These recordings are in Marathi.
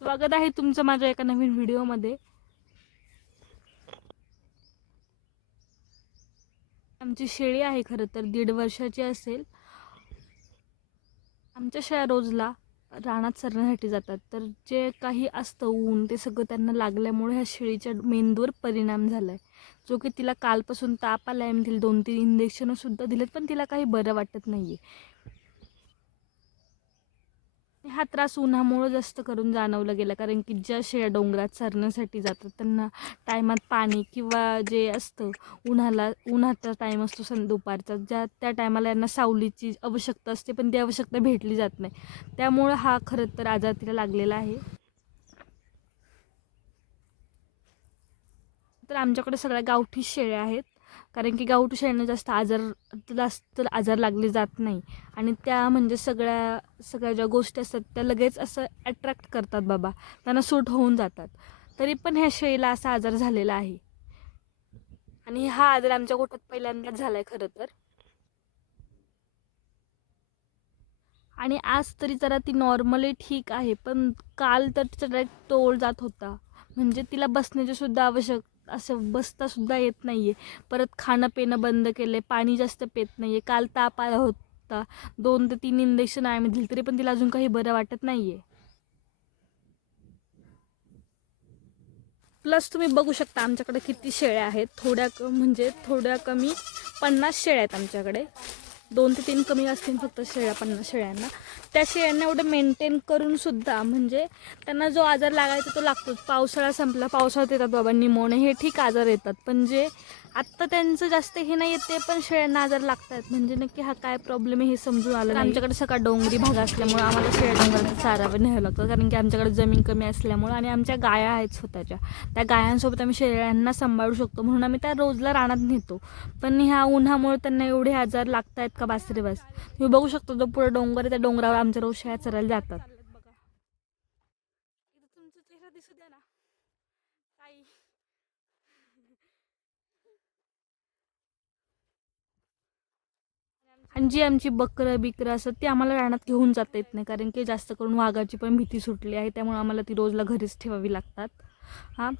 स्वागत आहे तुमचं माझ्या एका नवीन व्हिडिओमध्ये। आमची शेळी आहे, खरं तर 1.5 वर्षाची असेल। आमच्या शेळ्या रोजला रानात चरण्यासाठी जातात, तर जे काही असतं ऊन ते सगळं त्यांना लागल्यामुळे ह्या शेळीच्या मेंदूवर परिणाम झाला आहे, जो की तिला कालपासून ताप आला आहे। मी तिला 2-3 इंजेक्शनंसुद्धा दिलेत, पण तिला काही बरं वाटत नाही आहे। हा त्रास उन्हामुळं जास्त करून जाणवला गेला, कारण की ज्या शेळ्या डोंगरात चरण्यासाठी जातात त्यांना टायमात पाणी किंवा जे असतं उन्हाचा टाईम असतो दुपारचा, त्या टायमाला यांना सावलीची आवश्यकता असते, पण ती आवश्यकता भेटली जात नाही। त्यामुळं हा खरं तर आजार तिला लागलेला आहे। तर आमच्याकडे सगळ्या गावठी शेळ्या आहेत, कारण की गावठी शेळ्यांना जास्त आजार लागले जात नाही। आणि त्या म्हणजे सगळ्या ज्या गोष्टी असतात त्या लगेच असं अट्रॅक्ट करतात बाबा, त्यांना सूट होऊन जातात। तरी पण ह्या शेळीला असा आजार झालेला आहे, आणि हा आजार आमच्या गोठ्यात पहिल्यांदाच झाला आहे खरं तर। आणि आज तरी जरा ती नॉर्मली ठीक आहे, पण काल तर तिचा डायरेक्ट तोल जात होता। म्हणजे तिला बसण्याची सुद्धा असं बसता सुद्धा येत नाही आहे। परत खाणं पिणं बंद केलं आहे, पाणी जास्त पित नाही आहे। काल ताप आला होता, 2 ते 3 इंजेक्शन आम्ही दिली, तरी पण तिला अजून काही बरं वाटत नाही आहे। प्लस तुम्ही बघू शकता आमच्याकडे किती शेळ्या आहेत, थोड्या कमी 50 शेळ्या आहेत आमच्याकडे। 2 ते 3 कमी असतील फक्त शेळ्या 50 शेळ्यांना। त्या शेळ्यांना एवढं मेंटेन करून सुद्धा म्हणजे त्यांना जो आजार लागायचा तो लागतोच। पावसाळा संपला, पावसाळ्यात येतात बाबा निमोनिया, हे ठीक आजार येतात, पण जे आत्ता त्यांचं जास्त हे नाही येत, ते पण शेळ्यांना आजार लागतात। म्हणजे नक्की हा काय प्रॉब्लेम आहे हे समजून आलं नाही। आमच्याकडे सगळा डोंगरी भाग असल्यामुळे आम्हाला शेळ्या डोंगरात चारा न्यावं लागतं, कारण की आमच्याकडे जमीन कमी असल्यामुळे, आणि आमच्या गाया आहेत स्वतःच्या। त्या गायांसोबत आम्ही शेळ्यांना सांभाळू शकतो, म्हणून आम्ही त्या रोजला रानात नेतो। पण ह्या उन्हामुळे त्यांना एवढे आजार लागत आहेत का बास रे बास। तुम्ही बघू शकता जो पुढे डोंगर आहे, त्या डोंगरावर आमच्या रोज शेळ्या चरायला जातात। तुमचा चेहरा दिसू द्या ना ताई। आणि जी आमची बकरं असतात ती आम्हाला रानात घेऊन जाता येत नाही, कारण की जास्त करून वाघाची पण भीती सुटली आहे, त्यामुळे आम्हाला ती रोजला घरीच ठेवावी लागतात। हां,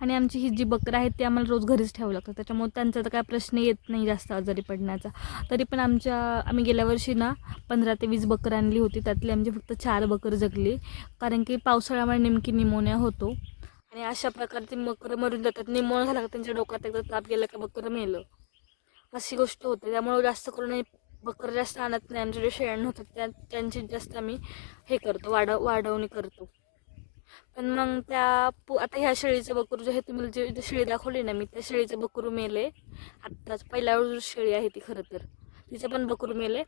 आणि आमची ही जी बकरं आहेत ती आम्हाला रोज घरीच ठेवावं लागतं, त्याच्यामुळे त्यांचा तर काय प्रश्न येत नाही जास्त आजारी पडण्याचा। तरी पण आम्ही गेल्या वर्षी ना 15 ते 20 बकरं आणली होती, त्यातली आमची फक्त 4 बकरं जगली, कारण की पावसाळ्यामुळे नेमकी निमोनिया होतो, आणि अशा प्रकारे ती बकरं मरून जातात। निमोनिया झाला का त्यांच्या डोक्यात एकदा ताप गेला का बकरं मेलं, अशी गोष्ट होते। त्यामुळे जास्त करून बकरं जास्त आणत नाही। आमच्या जे शेळ्या होतात त्यांची जास्त आम्ही हे करतो, वाढवणी करतो। पण मग आता ह्या शेळीचं बकरू जे आहे, तुम्ही जे शेळी दाखवली ना मी, त्या शेळीचं बकरू मेले आत्ताच। पहिल्या शेळी आहे ती खरं तर, तिचं पण बकरू मेले।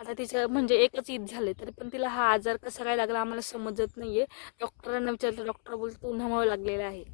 आता तिचं म्हणजे एकच ईद झाले, तरी पण तिला हा आजार कसा काय लागला आम्हाला समजत नाहीये। डॉक्टरांना विचारलं, डॉक्टर बोलतो उन्हामुळे लागलेला आहे।